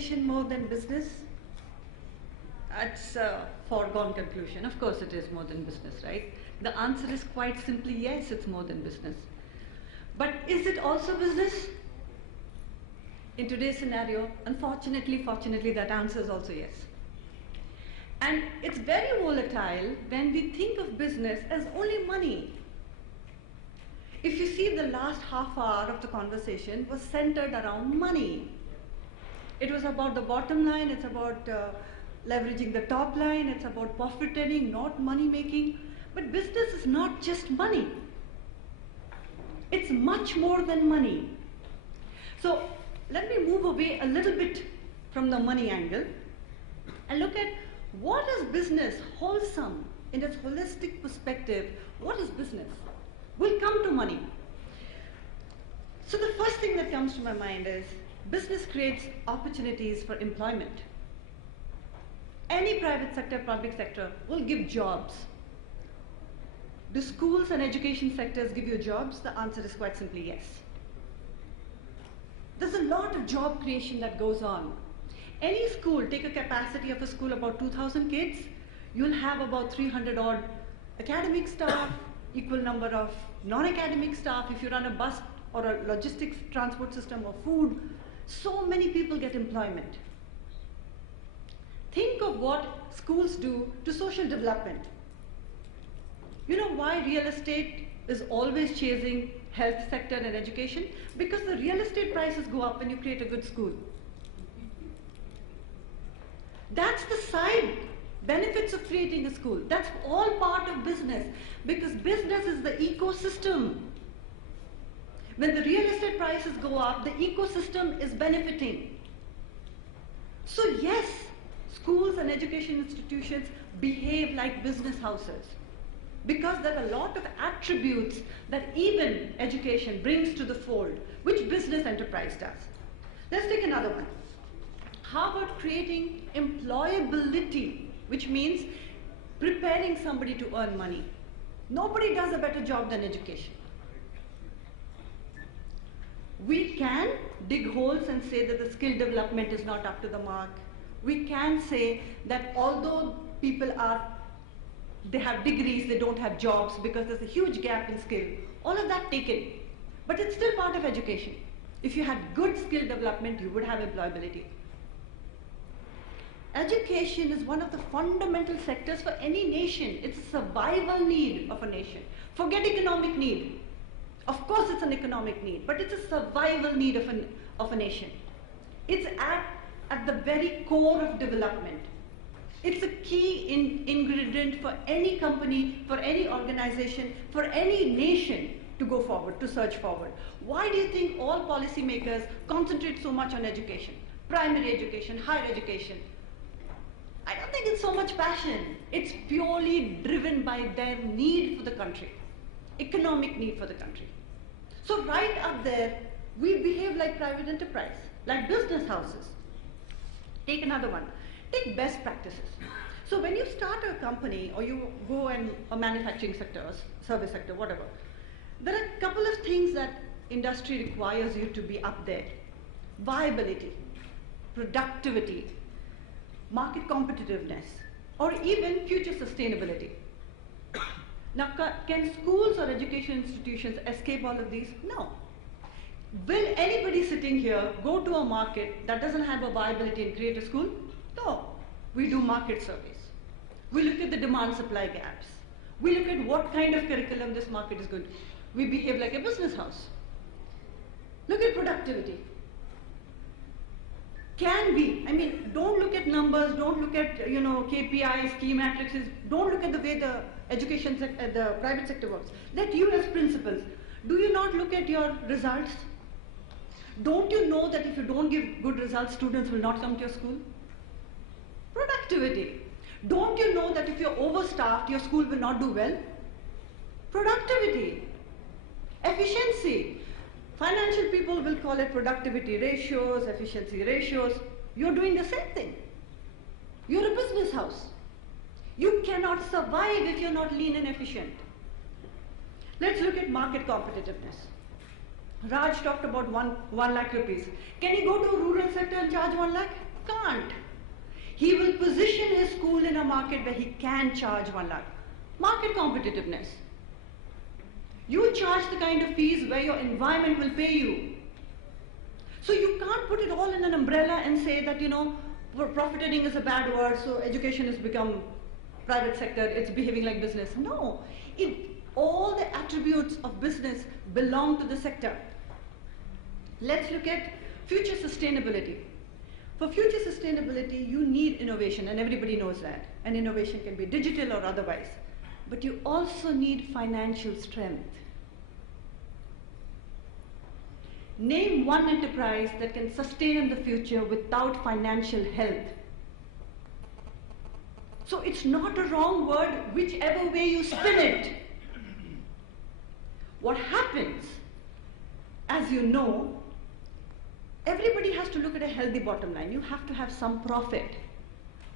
education more than business? That's a foregone conclusion. Of course it is more than business, right? The answer is quite simply yes, it's more than business. But is it also business? In today's scenario, unfortunately, fortunately, that answer is also yes. And it's very volatile when we think of business as only money. If you see, the last half hour of the conversation was centered around money. It was about the bottom line, it's about leveraging the top line, it's about profiteering, not money making. But business is not just money. It's much more than money. So let me move away a little bit from the money angle and look at what is business wholesome in its holistic perspective. What is business? We'll come to money. So the first thing that comes to my mind is business creates opportunities for employment. Any private sector, public sector will give jobs. Do schools and education sectors give you jobs? The answer is quite simply yes. There's a lot of job creation that goes on. Any school, take a capacity of a school about 2,000 kids, you'll have about 300 odd academic staff, equal number of non-academic staff. If you run a bus or a logistics transport system or food, so many people get employment. Think of what schools do to social development. You know why real estate is always chasing health sector and education? Because the real estate prices go up when you create a good school. That's the side benefits of creating a school. That's all part of business, because business is the ecosystem. When the real estate prices go up, the ecosystem is benefiting. So yes, schools and education institutions behave like business houses, because there are a lot of attributes that even education brings to the fold, which business enterprise does. Let's take another one. How about creating employability, which means preparing somebody to earn money? Nobody does a better job than education. We can dig holes and say that the skill development is not up to the mark. We can say that although people they have degrees, they don't have jobs because there's a huge gap in skill. All of that taken. But it's still part of education. If you had good skill development, you would have employability. Education is one of the fundamental sectors for any nation. It's a survival need of a nation. Forget economic need. Of course it's an economic need, but it's a survival need of a nation. It's at the very core of development. It's a key ingredient for any company, for any organization, for any nation to go forward, to surge forward. Why do you think all policymakers concentrate so much on education? Primary education, higher education. I don't think it's so much passion. It's purely driven by their need for the country, economic need for the country. So right up there, we behave like private enterprise, like business houses. Take another one. Take best practices. So when you start a company or you go in a manufacturing sector, or service sector, whatever, there are a couple of things that industry requires you to be up there. Viability, productivity, market competitiveness, or even future sustainability. Now, can schools or education institutions escape all of these? No. Will anybody sitting here go to a market that doesn't have a viability and create a school? No. We do market surveys. We look at the demand-supply gaps. We look at what kind of curriculum this market is going to. We behave like a business house. Look at productivity. Can we? I mean, don't look at numbers, don't look at, KPIs, key matrices, don't look at the way the education sector, the private sector works. Let you as principals, do you not look at your results? Don't you know that if you don't give good results, students will not come to your school? Productivity. Don't you know that if you're overstaffed, your school will not do well? Productivity. Efficiency. Financial people will call it productivity ratios, efficiency ratios. You're doing the same thing. You're a business house. You cannot survive if you're not lean and efficient. Let's look at market competitiveness. Raj talked about 1 lakh rupees. Can you go to a rural sector and charge 1 lakh? Can't. He will position his school in a market where he can charge 1 lakh. Market competitiveness. You charge the kind of fees where your environment will pay you. So you can't put it all in an umbrella and say that, profiteering is a bad word, so education has become private sector, it's behaving like business. No. All the attributes of business belong to the sector. Let's look at future sustainability. For future sustainability, you need innovation, and everybody knows that. And innovation can be digital or otherwise. But you also need financial strength. Name one enterprise that can sustain in the future without financial health. So it's not a wrong word, whichever way you spin it. What happens, as you know, everybody has to look at a healthy bottom line. You have to have some profit.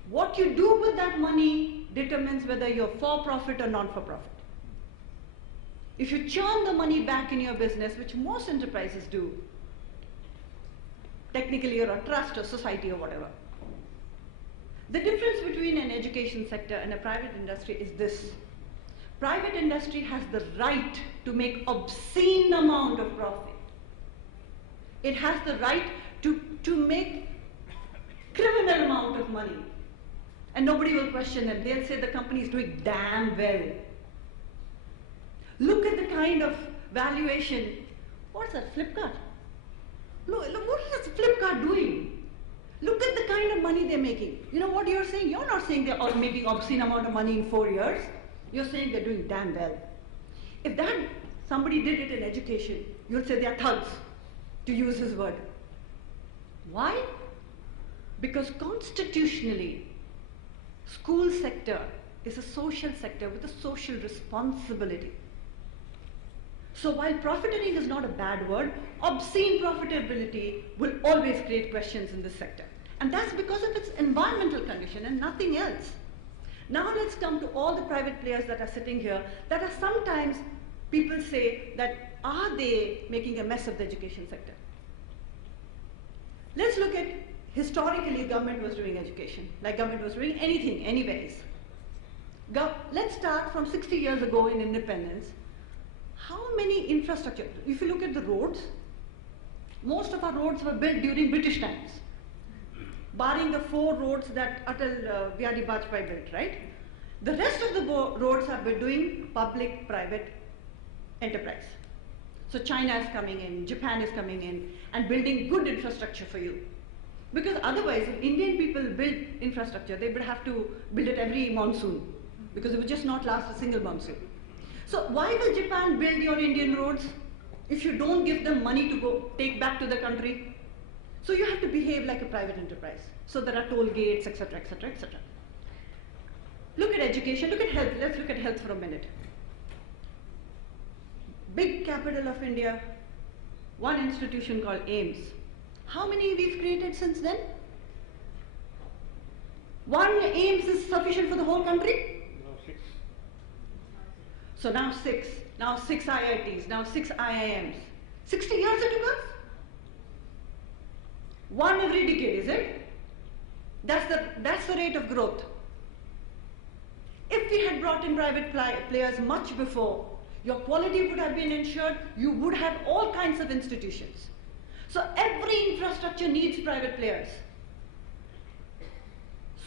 What you do with that money determines whether you're for-profit or non-for-profit. If you churn the money back in your business, which most enterprises do, technically you're a trust or society or whatever. The difference between an education sector and a private industry is this. Private industry has the right to make obscene amount of profit. It has the right to make criminal amount of money. And nobody will question them. They'll say the company is doing damn well. Look at the kind of valuation. What's that, Flipkart? Look, what is Flipkart doing? Look at the kind of money they're making. You know what you're saying? You're not saying they're making obscene amount of money in 4 years. You're saying they're doing damn well. If somebody did it in education, you'll say they're thugs, to use his word. Why? Because constitutionally, school sector is a social sector with a social responsibility. So while profiteering is not a bad word, obscene profitability will always create questions in this sector. And that's because of its environmental condition and nothing else. Now let's come to all the private players that are sitting here that are sometimes, people say that, are they making a mess of the education sector? Let's look at, historically government was doing education, like government was doing anything, anyways. Let's start from 60 years ago in independence. How many infrastructure, if you look at the roads, most of our roads were built during British times, barring the 4 roads that Atal Bihari Vajpayee built, right? The rest of the roads have been doing public-private enterprise. So China is coming in, Japan is coming in, and building good infrastructure for you. Because otherwise, if Indian people build infrastructure, they would have to build it every monsoon, because it would just not last a single monsoon. So why will Japan build your Indian roads if you don't give them money to go take back to the country? So you have to behave like a private enterprise. So there are toll gates, etc., etc., etc. Look at education, look at health. Let's look at health for a minute. Big capital of India, one institution called AIIMS. How many we've created since then? One AIIMS is sufficient for the whole country? No, 6. So now 6. Now 6 IITs, now 6 IIMs. 60 years it took us? One every decade, is it? That's the rate of growth. If we had brought in private players much before, your quality would have been ensured, you would have all kinds of institutions. So every infrastructure needs private players.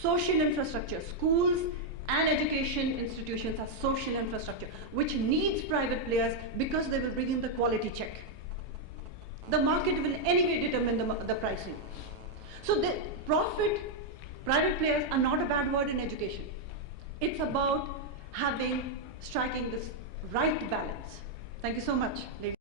Social infrastructure, schools and education institutions are social infrastructure, which needs private players because they will bring in the quality check. The market will anyway determine the pricing. So the private players are not a bad word in education. It's about striking this right balance. Thank you so much, ladies.